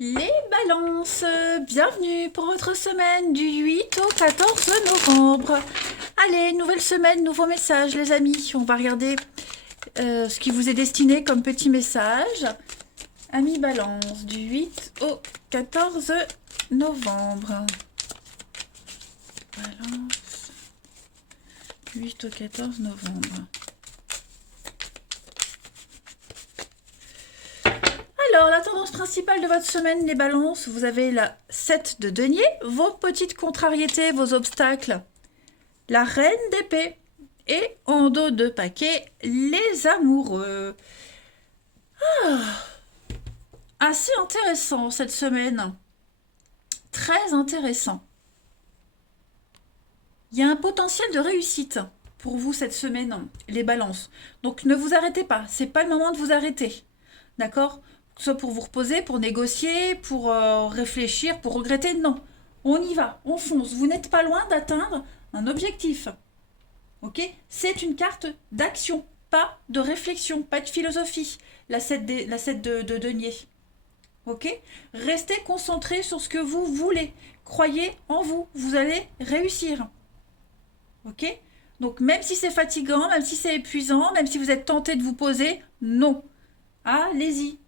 Les balances, bienvenue pour votre semaine du 8 au 14 novembre. Allez, nouvelle semaine, nouveau message les amis. On va regarder ce qui vous est destiné comme petit message. Amis balance, du 8 au 14 novembre. Balance, 8 au 14 novembre. Alors, la tendance principale de votre semaine, les balances, vous avez la 7 de denier, vos petites contrariétés, vos obstacles, la reine d'épée, et en dos de paquet, les amoureux. Assez intéressant cette semaine. Très intéressant. Il y a un potentiel de réussite pour vous cette semaine, les balances. Donc ne vous arrêtez pas, c'est pas le moment de vous arrêter. D'accord? Que ce soit pour vous reposer, pour négocier, pour réfléchir, pour regretter, non. On y va, on fonce. Vous n'êtes pas loin d'atteindre un objectif. Ok? C'est une carte d'action, pas de réflexion, pas de philosophie. La 7 de denier. Ok? Restez concentré sur ce que vous voulez. Croyez en vous, vous allez réussir. Ok? Donc même si c'est fatigant, même si c'est épuisant, même si vous êtes tenté de vous poser, non. Allez-y.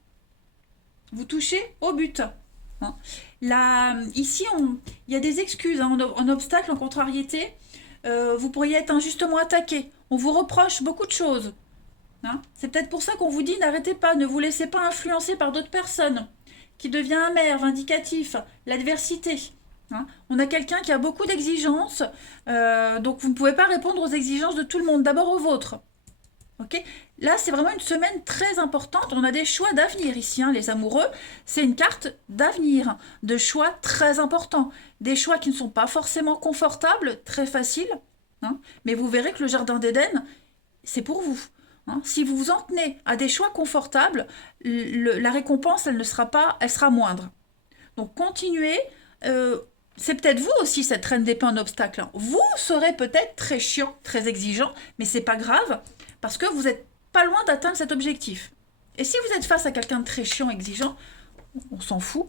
Vous touchez au but. Hein. Là, ici, il y a des excuses en obstacle, en contrariété. Vous pourriez être injustement attaqué. On vous reproche beaucoup de choses. Hein. C'est peut-être pour ça qu'on vous dit n'arrêtez pas, ne vous laissez pas influencer par d'autres personnes, qui devient amer, vindicatif, l'adversité. Hein. On a quelqu'un qui a beaucoup d'exigences, donc vous ne pouvez pas répondre aux exigences de tout le monde, d'abord aux vôtres. Ok? Là, c'est vraiment une semaine très importante. On a des choix d'avenir ici, hein, les amoureux. C'est une carte d'avenir, de choix très importants. Des choix qui ne sont pas forcément confortables, très faciles. Hein, mais vous verrez que le jardin d'Éden, c'est pour vous. Hein. Si vous vous en tenez à des choix confortables, la récompense, elle ne sera pas, elle sera moindre. Donc continuez. C'est peut-être vous aussi cette reine d'épée en obstacle. Hein. Vous serez peut-être très chiant, très exigeant, mais c'est pas grave parce que vous n'êtes pas loin d'atteindre cet objectif. Et si vous êtes face à quelqu'un de très chiant, exigeant, on s'en fout.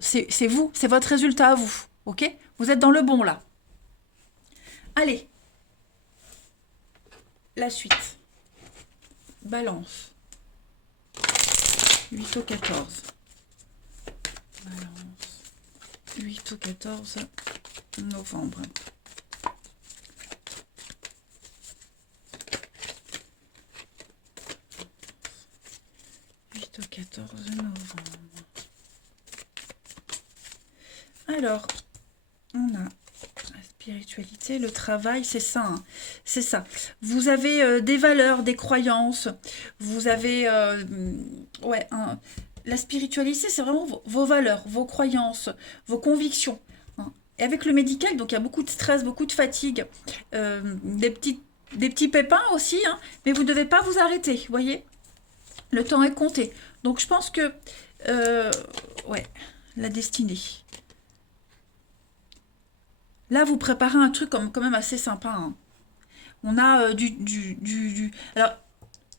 C'est vous, c'est votre résultat à vous. Ok? Vous êtes dans le bon là. Allez, la suite. Balance. 8 au 14. Balance. 8 au 14 novembre. 8 au 14 novembre. Alors, on a la spiritualité, le travail, c'est ça. Hein. C'est ça. Vous avez des valeurs, des croyances. Vous avez... la spiritualité, c'est vraiment vos valeurs, vos croyances, vos convictions. Hein. Et avec le médical, donc il y a beaucoup de stress, beaucoup de fatigue, des petits pépins aussi, hein, mais vous ne devez pas vous arrêter, vous voyez? Le temps est compté. Donc je pense que... euh, ouais, la destinée. Là, vous préparez un truc quand même assez sympa. Hein. On a Alors,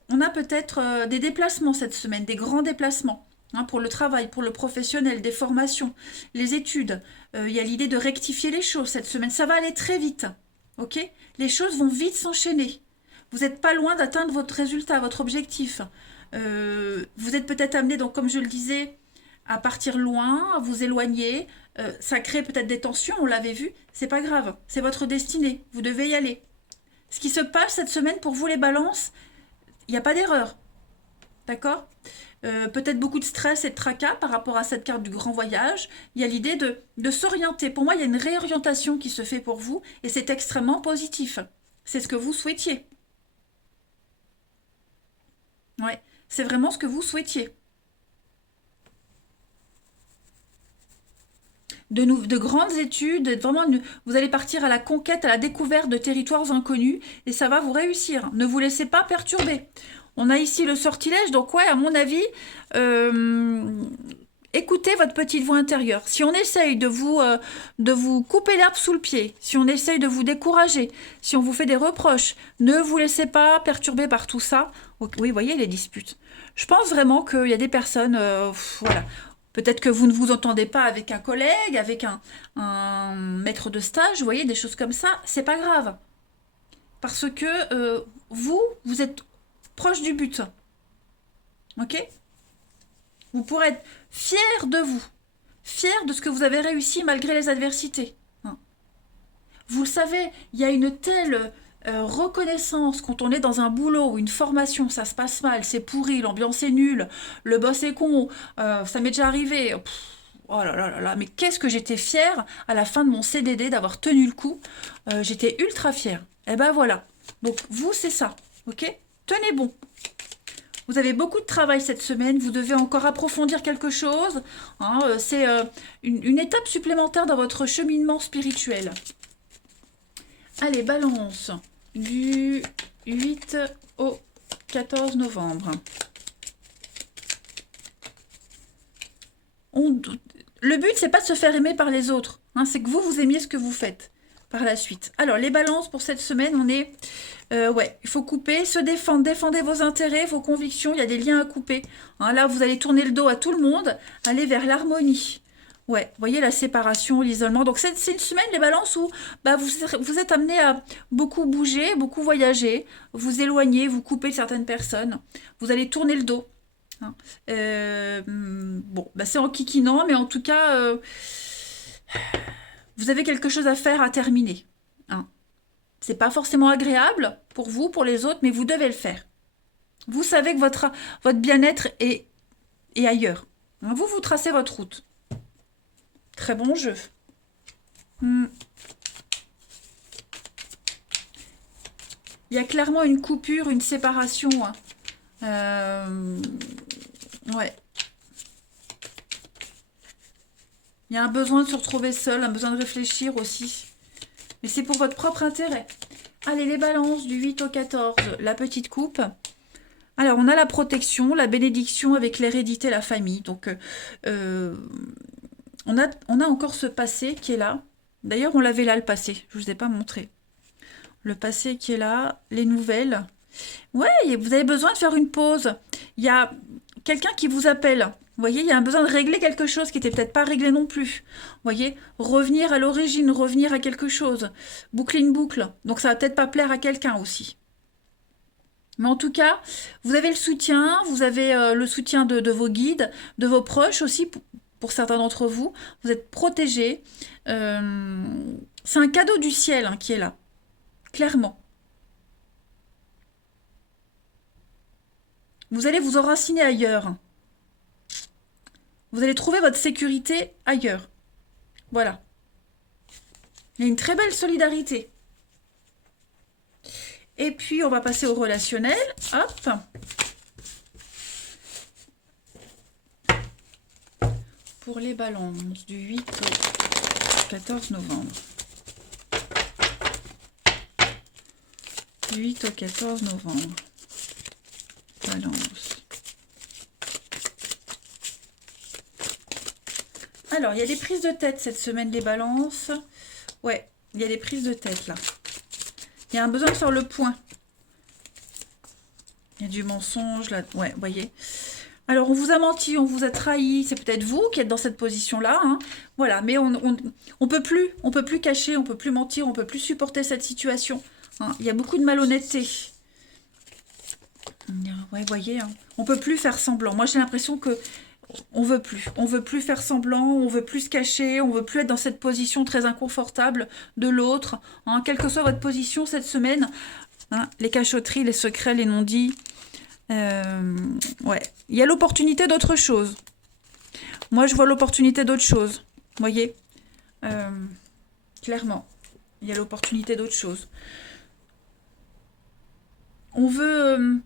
on a peut-être des déplacements cette semaine, des grands déplacements. Hein, pour le travail, pour le professionnel, des formations, les études. Il y a l'idée de rectifier les choses cette semaine. Ça va aller très vite. Ok? Les choses vont vite s'enchaîner. Vous n'êtes pas loin d'atteindre votre résultat, votre objectif. Vous êtes peut-être amené, donc comme je le disais, à partir loin, à vous éloigner. Ça crée peut-être des tensions, on l'avait vu. C'est pas grave, c'est votre destinée. Vous devez y aller. Ce qui se passe cette semaine pour vous les balances, il n'y a pas d'erreur. D'accord? Peut-être beaucoup de stress et de tracas par rapport à cette carte du grand voyage. Il y a l'idée de s'orienter. Pour moi, il y a une réorientation qui se fait pour vous et c'est extrêmement positif. C'est ce que vous souhaitiez. Ouais, c'est vraiment ce que vous souhaitiez. De grandes études, vraiment, vous allez partir à la conquête, à la découverte de territoires inconnus, et ça va vous réussir. Ne vous laissez pas perturber. On a ici le sortilège, donc ouais, à mon avis, euh, écoutez votre petite voix intérieure. Si on essaye de vous couper l'herbe sous le pied, si on essaye de vous décourager, si on vous fait des reproches, ne vous laissez pas perturber par tout ça. Oui, vous voyez les disputes. Je pense vraiment qu'il y a des personnes, voilà, Peut-être que vous ne vous entendez pas avec un collègue, avec un maître de stage, vous voyez, des choses comme ça, c'est pas grave. Parce que vous êtes proche du but. Ok? Vous pourrez être fier de vous, fier de ce que vous avez réussi malgré les adversités. Hein. Vous le savez, il y a une telle reconnaissance quand on est dans un boulot ou une formation, ça se passe mal, c'est pourri, l'ambiance est nulle, le boss est con, ça m'est déjà arrivé. Pff, oh là là là là, mais qu'est-ce que j'étais fière à la fin de mon CDD d'avoir tenu le coup. J'étais ultra fière. Et ben voilà. Donc vous, c'est ça. Ok? Tenez bon. Vous avez beaucoup de travail cette semaine, vous devez encore approfondir quelque chose. Hein, c'est une étape supplémentaire dans votre cheminement spirituel. Allez, balance du 8 au 14 novembre. Le but, c'est pas de se faire aimer par les autres. Hein, c'est que vous aimiez ce que vous faites par la suite. Alors, les balances pour cette semaine, on est... ouais, il faut couper, se défendre, défendez vos intérêts, vos convictions, il y a des liens à couper. Hein, là, vous allez tourner le dos à tout le monde, aller vers l'harmonie. Ouais, vous voyez la séparation, l'isolement. Donc, c'est une semaine, les balances, où bah, vous êtes amené à beaucoup bouger, beaucoup voyager, vous éloigner, vous couper de certaines personnes. Vous allez tourner le dos. Hein. Bon, bah, c'est en kikinant, mais en tout cas, vous avez quelque chose à faire, à terminer. Hein. C'est pas forcément agréable pour vous, pour les autres, mais vous devez le faire. Vous savez que votre bien-être est ailleurs. Hein, vous tracez votre route. Très bon jeu. Il y a clairement une coupure, une séparation. Hein. Ouais. Il y a un besoin de se retrouver seul, un besoin de réfléchir aussi. Mais c'est pour votre propre intérêt. Allez, les balances du 8 au 14, la petite coupe. Alors, on a la protection, la bénédiction avec l'hérédité, la famille. Donc, on a encore ce passé qui est là. D'ailleurs, on l'avait là, le passé. Je ne vous ai pas montré. Le passé qui est là, les nouvelles. Ouais, vous avez besoin de faire une pause. Il y a quelqu'un qui vous appelle. Vous voyez, il y a un besoin de régler quelque chose qui n'était peut-être pas réglé non plus. Vous voyez, revenir à l'origine, revenir à quelque chose. Boucler une boucle. Donc, ça va peut-être pas plaire à quelqu'un aussi. Mais en tout cas, vous avez le soutien, vous avez le soutien de vos guides, de vos proches aussi, pour certains d'entre vous. Vous êtes protégés. C'est un cadeau du ciel hein, qui est là, clairement. Vous allez vous enraciner ailleurs. Vous allez trouver votre sécurité ailleurs. Voilà. Il y a une très belle solidarité. Et puis, on va passer au relationnel. Hop. Pour les balances du 8 au 14 novembre. Du 8 au 14 novembre. Balance. Alors, il y a des prises de tête cette semaine, les balances. Ouais, il y a des prises de tête là. Il y a un besoin de faire le point. Il y a du mensonge là. Ouais, vous voyez. Alors, on vous a menti, on vous a trahi. C'est peut-être vous qui êtes dans cette position-là. Hein. Voilà, mais on peut plus cacher, on peut plus mentir, on peut plus supporter cette situation. Hein. Il y a beaucoup de malhonnêteté. Ouais, vous voyez, hein. On peut plus faire semblant. Moi, j'ai l'impression que on veut plus faire semblant, on veut plus se cacher, on veut plus être dans cette position très inconfortable de l'autre. Hein. Quelle que soit votre position cette semaine, hein, les cachotteries, les secrets, les non-dits. Ouais, il y a l'opportunité d'autre chose. Moi, je vois l'opportunité d'autre chose. Vous voyez, clairement, il y a l'opportunité d'autre chose. On veut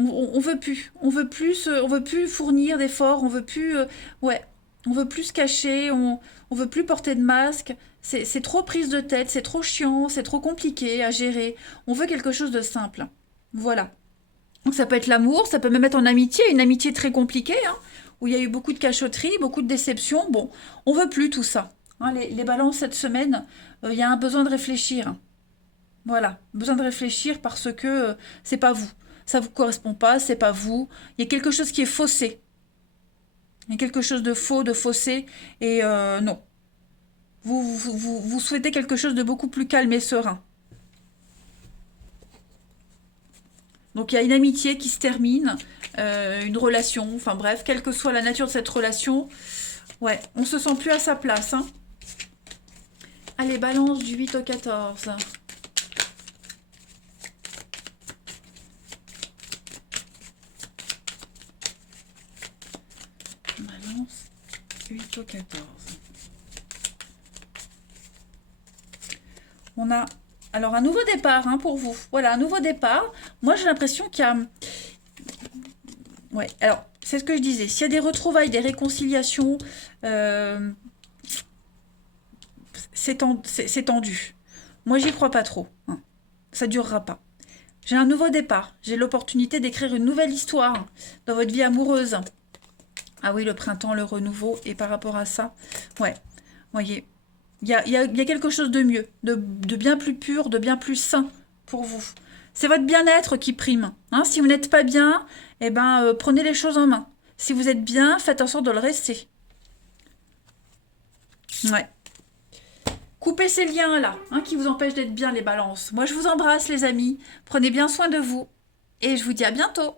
on veut plus, on veut plus fournir d'efforts, on veut plus, ouais, on veut plus se cacher, on veut plus porter de masque. C'est trop prise de tête, c'est trop chiant, c'est trop compliqué à gérer. On veut quelque chose de simple. Voilà. Donc ça peut être l'amour, ça peut même être en amitié, une amitié très compliquée, hein, où il y a eu beaucoup de cachotteries, beaucoup de déceptions. Bon, on veut plus tout ça. Hein, les balances cette semaine, il y a un besoin de réfléchir. Voilà, besoin de réfléchir parce que c'est pas vous. Ça vous correspond pas, c'est pas vous. Il y a quelque chose qui est faussé. Il y a quelque chose de faux, de faussé. Et non. Vous souhaitez quelque chose de beaucoup plus calme et serein. Donc il y a une amitié qui se termine, une relation, enfin bref, quelle que soit la nature de cette relation, ouais, on se sent plus à sa place. Hein. Allez, balance du 8 au 14. Balance 8 au 14. On a alors un nouveau départ hein, pour vous. Voilà, un nouveau départ. Moi j'ai l'impression qu'il y a... Ouais, alors c'est ce que je disais. S'il y a des retrouvailles, des réconciliations, c'est tendu. Moi j'y crois pas trop. Hein. Ça durera pas. J'ai un nouveau départ. J'ai l'opportunité d'écrire une nouvelle histoire dans votre vie amoureuse. Ah oui, le printemps, le renouveau. Et par rapport à ça, ouais, voyez, il y a quelque chose de mieux, de bien plus pur, de bien plus sain pour vous. C'est votre bien-être qui prime. Hein. Si vous n'êtes pas bien, eh ben, prenez les choses en main. Si vous êtes bien, faites en sorte de le rester. Ouais. Coupez ces liens-là hein, qui vous empêchent d'être bien, les balances. Moi, je vous embrasse, les amis. Prenez bien soin de vous. Et je vous dis à bientôt.